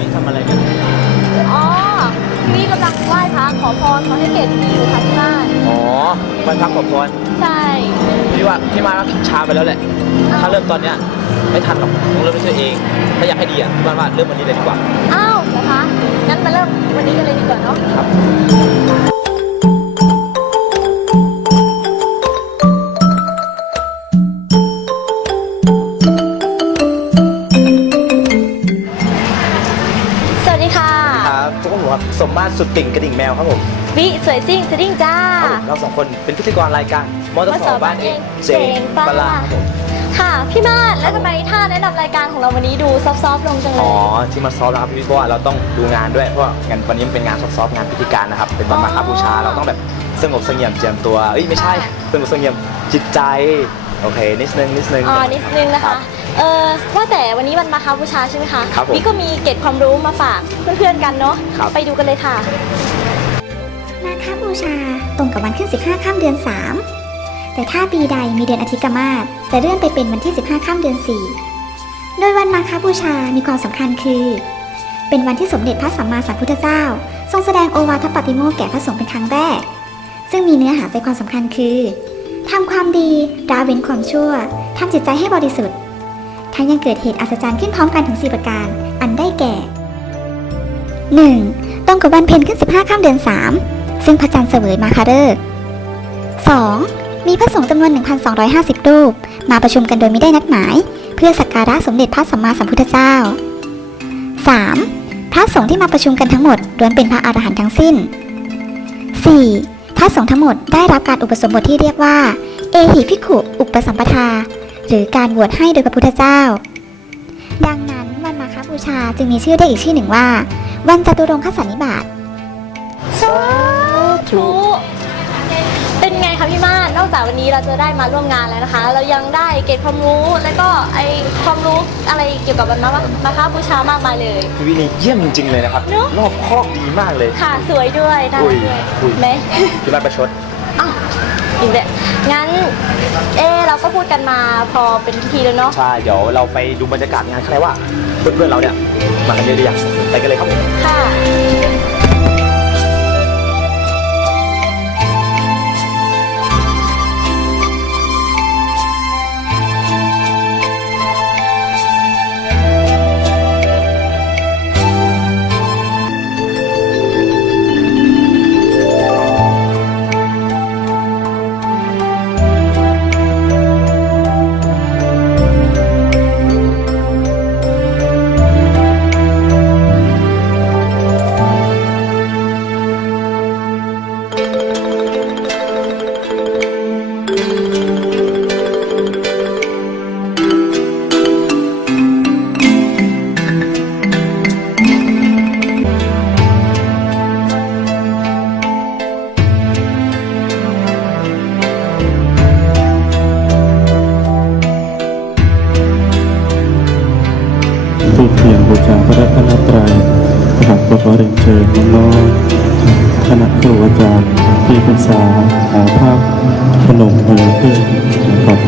มีทำอะไรกันอ๋อนี่กำลังไหว้พระขอพรขอให้เกศดีอยู่ค่ะที่บ้าน อ๋อวันพักขอพรใช่ พี่ว่าพี่มาว่าช้าไปแล้วแหละ ถ้าเริ่มตอนเนี้ยไม่ทันหรอกต้องเริ่มด้วยตัวเอง ถ้าอยากให้ดีอะพี่มาว่าเริ่มวันนี้เลยดีกว่า อ้าวเหคะ งั้นมาเริ่มวันนี้กันเลยดีกว่าเนาะ ครับ สมมาตรสุดติ่งกระดิ่งแมวครับผมวิสวยซิ่งสดิ้งจ้า ครับผมเราสองคนเป็นพิธีกรรายการมอเตอร์สองบ้านเองเจงปลาครับผมค่ะ พี่มาศแล้วทำไมท่าแนะนำรายการของเราวันนี้ดูซอฟต์ๆลงจังเลอ๋อย ที่มาซ้อมนะครับพี่เพราะว่าเราต้องดูงานด้วยเพราะว่างานวันนี้มันเป็นงานซ้อมๆงานพิธีการนะครับเป็นวันมาฆบูชาเราต้องแบบสงบเสงี่ยมเจียมตัวเอ้ยไม่ใช่สงบเสงี่ยมจิตใจโอเคนิดนึงนิดนึง อ๋อนิดนึงนะครัคะ บ เออว่าแต่วันนี้วันมาคาบูชาใช่ไหมคะครับผม วิก็มีเกร็ดความรู้มาฝากเพื่อนๆกันเนาะครับ ไปดูกันเลยค่ะ มาฆบูชาตรงกับวันขึ้น 15ค่ำเดือน 3 แต่ถ้าปีใดมีเดือนอาทิตย์กมาศจะเลื่อนไปเป็นวันที่ 15ค่ำเดือน 4 โดยวันมาฆบูชามีความสำคัญคือ เป็นวันที่สมเด็จพระสัมมาสัมพุทธเจ้า ทรงแสดงโอวาทปาติโมกข์แก่พระสงฆ์เป็นครั้งแรก ซึ่งมีเนื้อหาใจความสำคัญคือทำความดีละเว้นความชั่วทำจิตใจให้บริสุทธิ์ ทั้งยังเกิดเหตุอัศจรรย์ขึ้นพร้อมกันถึง 4 ประการ อันได้แก่ 1. ตรงกับวันเพ็ญขึ้น 15ค่ำเดือน 3 ซึ่งพระจันทร์เสวยมาคาฤกษ์ 2. มีพระสงฆ์จำนวน 1,250 รูป มาประชุมกันโดยไม่ได้นัดหมาย เพื่อสักการะสมเด็จพระสัมมาสัมพุทธเจ้า 3. พระสงฆ์ที่มาประชุมกันทั้งหมดล้วนเป็นพระอรหันต์ทั้งสิ้น 4. พระสงฆ์ทั้งหมดได้รับการอุปสมบทที่เรียกว่า เอหิภิกขุ อุปสัมปทา หรือการบวชให้โดยพระพุทธเจ้า ดังนั้นวันมาฆบูชาจึงมีชื่อได้อีกชื่อหนึ่งว่า วันจตุรงคสันนิบาตสาธุเป็นไงคะพี่มาศนอกจากวันนี้เราจะได้มาร่วมงานแล้วนะคะ เรายังได้เกร็ดความรู้แล้วก็ไอความรู้อะไรเกี่ยวกับวันมามาคาบูชามากมายเลยพี่วินี่เยี่ยมจริงๆเลยนะครับเนอะรอบคอบดีมากเลยค่ะ สวยด้วยน่ารักด้วยอุ้ยไหมพี่บ้านประชดอ้าว อีกแล้วงั้น เอะเราก็พูดกันมาพอเป็นพิธีแล้วเนาะใช่ เดี๋ยวเราไปดูบรรยากาศงานเขาเรียกว่า เพื่อนๆเราเนี่ยมากันเยอะหรือยังไปกันเลยครับผม ค่ะาจารย์ที่ปรึกษาหอพักขนมเพื่อขึ้นนะครับ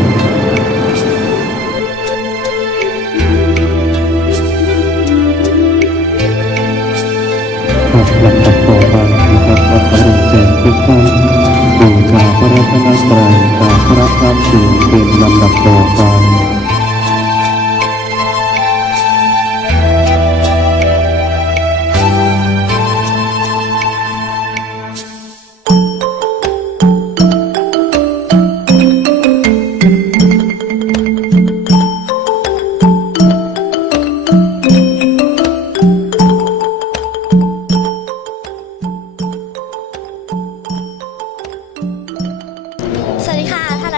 ครับลำดับต่อไปนะครับเราขอเรียนเชิญทุกท่านบูชาพระรัตนตรัยกราบพระรับเสียงเป็นลำดับต่อ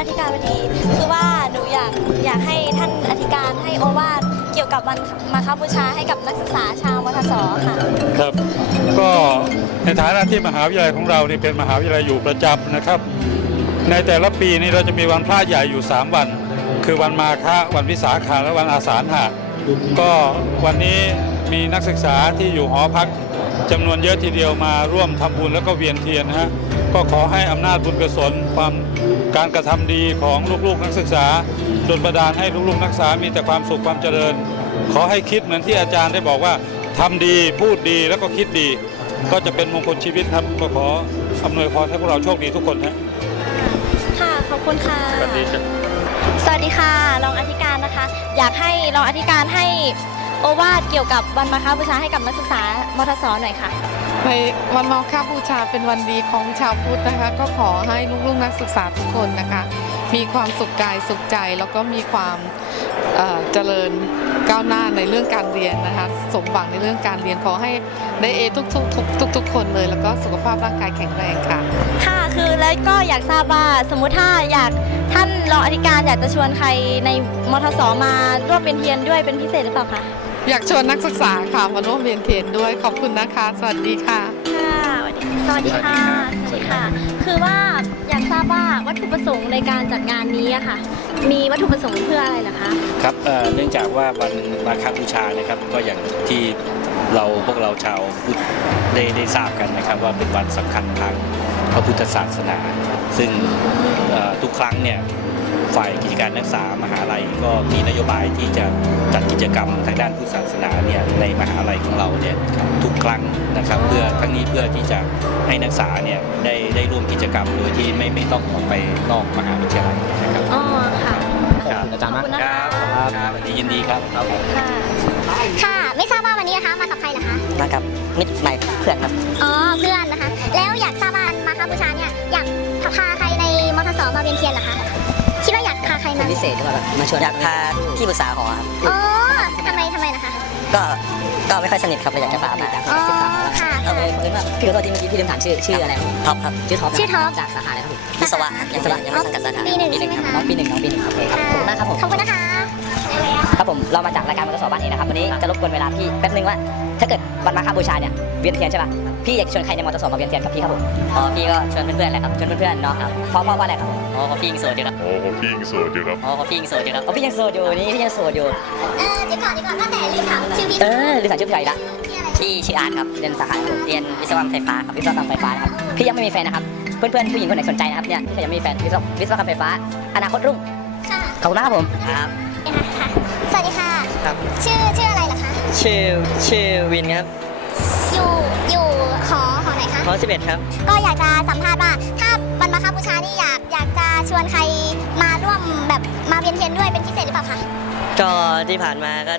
านอธิการบดีคือว่าหนูอยากอยากให้ท่านอธิการให้โอวาทเกี่ยวกับวันมาคาบูชาให้กับนักศึกษาชาวมทสค่ะครับก็ในฐานะที่มหาวิทยาลัยของเรานี่เป็นมหาวิทยาลัยอยู่ประจำนะครับ ในแต่ละปีนี้เราจะมีวันพระใหญ่อยู่ 3 วัน คือวันมาฆะวันวิสาขะและวันอาสาฬหะก็วันนี้มีนักศึกษาที่อยู่หอพัก จำนวนเยอะทีเดียวมาร่วมทำบุญแล้วก็เวียนเทียนนะฮะก็ขอให้อำนาจบุญกุศลความการกระทำดีของลูกๆนักศึกษาดลบันดาลให้ลูกๆนักศึกษามีแต่ความสุขความเจริญ ขอให้คิดเหมือนที่อาจารย์ได้บอกว่าทำดีพูดดีแล้วก็คิดดี ก็จะเป็นมงคลชีวิตครับก็ขออำนวยพรให้พวกเราโชคดีทุกคนฮะค่ะขอบคุณค่ะสวัสดีจ้ะสวัสดีค่ะ รองอธิการนะคะ อยากให้รองอธิการให้ โอวาทเกี่ยวกับวันมาฆบูชาให้กับนักศึกษามทศหน่อยค่ะ ในวันมาฆบูชาเป็นวันดีของชาวพุทธนะคะ ก็ขอให้ลูกๆนักศึกษาทุกคนนะคะ มีความสุขกายสุขใจแล้วก็มีความเอ่อเจริญก้าวหน้าในเรื่องการเรียนนะคะ สมหวังในเรื่องการเรียนขอให้ได้เอทุกๆทุกทุกทุกคนเลย แล้วก็สุขภาพร่างกายแข็งแรงค่ะ ค่ะคือแล้วก็อยากทราบว่าสมมุติถ้าอยากท่านรองอธิการอยากจะชวนใครในมทศมาร่วมเป็นเทียนด้วยเป็นพิเศษหรือเปล่าคะ อยากชวนนักศึกษาค่ะมาร่วมเรียนเทียนด้วย ขอบคุณนะคะ สวัสดีค่ะ ค่ะสวัสดีค่ะ สวัสดีค่ะ คือว่าอยากทราบว่าวัตถุประสงค์ในการจัดงานนี้อะค่ะ มีวัตถุประสงค์เพื่ออะไรเหรอคะ ครับเอ่อเนื่องจากว่าวันมาฆบูชานะครับ ก็อย่างที่เราพวกเราชาวพุทธได้ได้ทราบกันนะครับ ว่าเป็นวันสำคัญทางพระพุทธศาสนา ซึ่งเอ่อทุกครั้งเนี่ย ฝ่ายกิจการนักศึกษามหาลัยก็มีนโยบายที่จะจัดกิจกรรมทางด้านพุทธศาสนาเนี่ยในมหาลัยของเราเนี่ยทุกครั้งนะครับ เพื่อทั้งนี้เพื่อที่จะให้นักศึกษาเนี่ยได้ได้ร่วมกิจกรรมโดยที่ไม่ไม่ต้องออกไปนอกมหาวิทยาลัยนะครับอ๋อค่ะครับอาจารย์ขอบมากคุณนะคะครับยินดีครับครับผมค่ะค่ะ ไม่ทราบว่าวันนี้นะคะมากับใครเหรอคะมากับมิตรใหม่เพื่อนครับอ๋อเพื่อนนะคะ แล้วอยากทราบว่ามาคาบูชาเนี่ยอยากพาใครในมทสมาเวียนเทียนเหรอคะ คิดว่าอยากพาใครคมานพิเศษที่ว่าแบบมาชวนอยากพาที่ปรึกษาหอครับอ๋อทำไมทำไมนะคะ ก็ก็ไม่ค่อยสนิทครับเลยอยากจะพามาอ๋อค่ะเอาเลยเพื่อนว่าพี่ขอโทษที่เมื่อกี้พี่ลืมถามชื่อชื่ออะไรท็อปครับชื่อท็อปชื่อท็อปจากสาขาอะไรครับวิศวะยังวิศวะยังไม่สังกัดสาขาปีหนึ่งปีหนึ่งใช่คไหมคะรับน้องปีหนึ่งน้องปีหนึ่งโอเคครับขอบคุณมากครับผมขอบคุณนะคะครับผมเรามาจากรายการมันก็สอบบ้านเองนะครับวันนี้จะรบกวนเวลาพี่แป๊บนึงว่าถ้าเกิดวันมาฆบูชาเนี่ยเวียนเทียนใช่ป่ะพี่อยากจะชวนใครในมอเตอร์สอบมาเวียนเทียนกับพี่ครับผมอ๋อพี่ก็ชวนเพื่อนๆแหละครับชวนเพื่อนๆเนาะครับเพราะเพราะว่าอะไรครับผมอ๋อเพราะพี่ยังโสดอยู่ ครับโอ้โหพี่ยิงโสวยอยู่ครับ อ๋อพี่ยังโสดอยู่ครับอ๋อพี่ยังโสดอยู่นี่พี่ยังโสดอยู่ เออเดี๋ยวก่อนเดี๋ยวก่อนว่าแต่ลืมถามชื่อพี่เออหรือสารชื่อพี่อะไรละที่อะไรที่ชื่ออาร์ตครับเรียนสาขาเรียนวิศวกรรมไฟฟ้าครับวิศวกรรมไฟฟ้านะครับพี่ยังไม่มีแฟนนะครับเพื่อนๆผู้หญิงคนไหนสนใจนะครับเนี่ยที่ยังไม่มีแฟนวิศววิศวกรรมไฟฟ้า อนาคตรุ่งค่ะขอบคุณมากครับผมครับสวัสดีค่ะครับชื่อชื่ออะไรเหรอคะชื่อชื่อวินครับอยู่อยู่ ข้อ11 ครับ ก็อยากจะสัมภาษณ์ว่าถ้าวันมาคบูชานี่อยากอยากจะชวนใครมาร่วมแบบมาเวียนเทียนด้วยเป็นพิเศษหรือเปล่าคะก็ที่ผ่านมาก็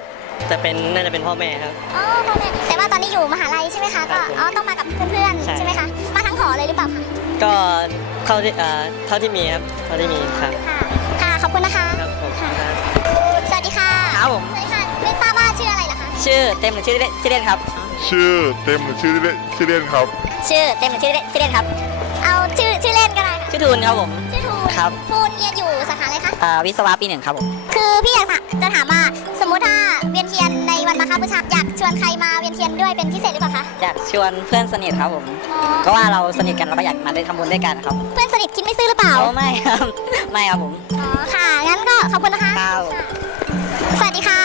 จะเป็นน่าจะเป็นพ่อแม่ครับ อ๋อพ่อแม่แต่ว่าตอนนี้อยู่มหาลัยใช่ไหมคะก็ครับผมอ๋อต้องมากับเพื่อนใช่ ๆใช่ไหมคะมาทั้งหอเลยหรือเปล่าคะก็เท่าที่เท่าที่มีครับเท่าที่มีครับค่ะค่ะขอบคุณนะคะ ครับผมค่ะสวัสดีค่ะครับผม สวัสดีค่ะไม่ทราบว่าชื่ออะไรเหรอคะชื่อเต็มหรือชื่อเล่นชื่อเล่นครับ ชื่อเต็มหรือชื่อเล่นชื่อเล่นครับ ชื่อเต็มหรือชื่อเล่นชื่อเล่นครับ เอาชื่อชื่อเล่นก็ได้ค่ะชื่อทูนครับผม ชื่อทูนครับ ทูนเรียนอยู่สาขาอะไรคะ อ่าวิศวะปีหนึ่งครับผม คือพี่อยากจะถามว่าสมมุติถ้าเวียนเทียนในวันมาฆบูชาอยากชวนใครมาเวียนเทียนด้วยเป็นพิเศษหรือเปล่าคะอยากชวนเพื่อนสนิทครับผมอ๋อก็ว่าเราสนิทกันเราก็อยากมาได้ทำบุญด้วยกันครับ เพื่อนสนิทคิดไม่ซื่อหรือเปล่าเอาไม่ครับ ไม่ครับผม อ๋อค่ะงั้นก็ขอบคุณนะคะครับสวัสดีค่ะ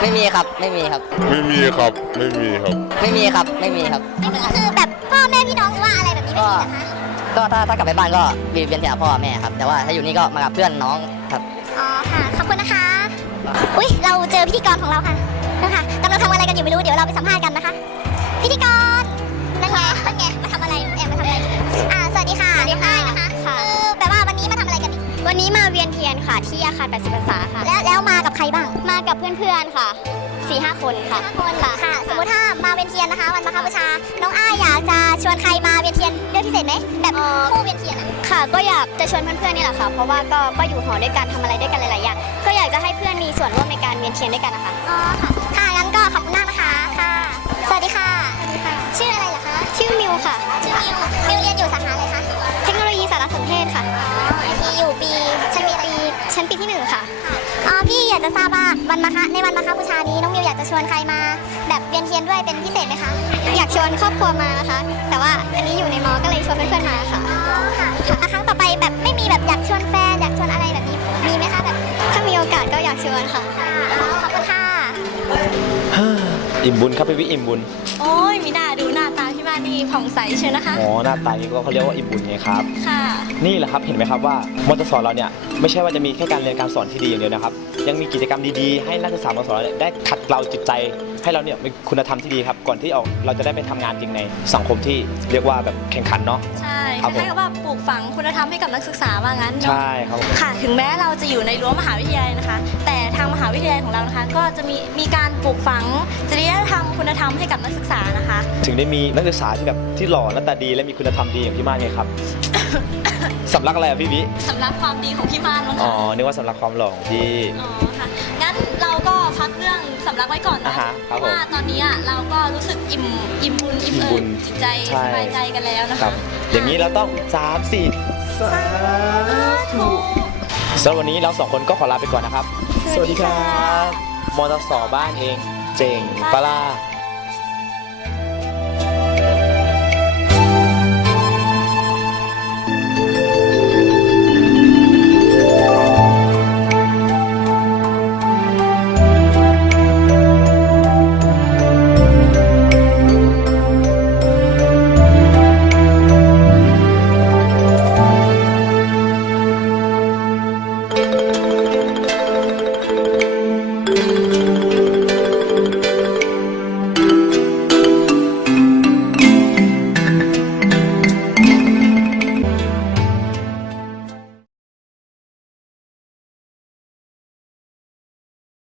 ไม่มีครับ ไม่มีครับ ไม่มีครับ ไม่มีครับ ไม่มีครับ ไม่มีครับ ไม่มีคือแบบพ่อแม่พี่น้องหรือว่าอะไรแบบนี้ไม่มีนะคะก็ถ้าถ้ากลับไปบ้านก็มีเวียนเทียนกับพ่อแม่ครับ แต่ว่าถ้าอยู่นี่ก็มากับเพื่อนน้องครับ อ๋อค่ะ ขอบคุณนะคะ อุ้ยเราเจอพิธีกรของเราค่ะนั่นค่ะกำลังทำอะไรกันอยู่ไม่รู้ เดี๋ยวเราไปสัมภาษณ์กันนะคะ พิธีกรนั่นไงนั่นไงมาทำอะไรแอบมาทำอะไร อ่า สวัสดีค่ะสวัสดีค่ะนะคะคือแบบว่าวันนี้มาทำอะไรกันนี่วันนี้มาเวียนเทียนค่ะที่อาคาร80พรรษาค่ะ แล้วแล้วมากับ ใครบ้าง มากับเพื่อนๆค่ะสี่ห้าคนค่ะห้าคนค่ะค่ะ สมมติถ้ามาเวียนเทียนนะคะ วันมาฆบูชา น้องอ้ายอยากจะชวนใครมาเวียนเทียนด้วยพิเศษไหมแบบคู่เวียนเทียนอะค่ะ ก็อยากจะชวนเพื่อนๆนี่แหละค่ะ เพราะว่าก็ก็อยู่หอด้วยกันทำอะไรด้วยกันหลายๆอย่าง ก็อยากจะให้เพื่อนมีส่วนร่วมในการเวียนเทียนด้วยกันนะคะ อ๋อค่ะ ค่ะงั้นก็ขอบคุณมากนะคะ ค่ะ สวัสดีค่ะชื่ออะไรเหรอคะ ชื่อมิวค่ะ ชื่อมิว มิวเรียนอยู่สาขาอะไรคะ เทคโนโลยีสารสนเทศค่ะ จะทราบว่าวันมาคะในวันมาคะบูชานี้น้องมิวอยากจะชวนใครมา แบบเวียนเทียนด้วยเป็นพิเศษไหมคะอยากชวนครอบครัวมานะคะแต่ว่าอันนี้อยู่ในมอก็เลยชวนเพื่อนๆมาค่ะอ๋อค่ะอะครั้งต่อไปแบบไม่มีแบบอยากชวนแฟนอยากชวนอะไรแบบนี้มีไหมคะแบบถ้ามีโอกาสก็อยากชวนค่ะค่ะอ๋อขอบคุณค่ะอิ่มบุญครับพี่วิอิ่มบุญโอ้ยมีหน้าดูหน้าตาพี่มานี่นี่ผ่องใสเชียวนะคะอ๋อหน้าตานี้ก็เขาเรียกว่าอิ่มบุญไงครับค่ะ นี่แหละครับเห็นไหมครับว่ามอเตอร์สอนเราเนี่ย ไม่ใช่ว่าจะมีแค่การเรียนการสอนที่ดีอย่างเดียวนะครับ ยังมีกิจกรรมดีๆ ให้นักศึกษามอเตอร์สอนเนี่ยได้ขัดเกลาจิตใจ ให้เราเนี่ยมีคุณธรรมที่ดีครับ ก่อนที่ออกเราจะได้ไปทำงานจริงในสังคมที่เรียกว่าแบบแข่งขันเนาะ ใช่ครับผม ให้กับว่าปลูกฝังคุณธรรมให้กับนักศึกษาว่างั้นเนอะ ใช่ครับผม ค่ะถึงแม้เราจะอยู่ในรั้วมหาวิทยาลัยนะคะ แต่ทางมหาวิทยาลัยของเรานะคะ ก็จะมีมีการปลูกฝังจริยธรรมคุณธรรมให้กับนักศึกษานะคะ ถึงได้มีนักศึกษาที่แบบที่หล่อหน้าตาดีและมีคุณธรรมดีอย่างพี่มากไงครับ สำลักอะไรอะพี่วิ สำหรับความดีของพี่มานมั้งอ๋อ คะนึกว่าสำลักความหล่อของพี่ อ๋อค่ะ งั้นเราก็พักเรื่องสำลักไว้ก่อนอ่านะฮะเพครับราะว่าตอนนี้อะเราก็รู้สึกอิ่มอิ่มบุญอิ่มอิ่มเอิบุบญจิตใจใช่ สบายใจกันแล้วนะครัคะบ อย่างนี้เราต้องสามสี่สาธุ สำหรับวันนี้เราสองคนก็ขอลาไปก่อนนะครับ สวัสดีค่ะมอเตอร์สอบ้านเอง เจ๋งปะล่า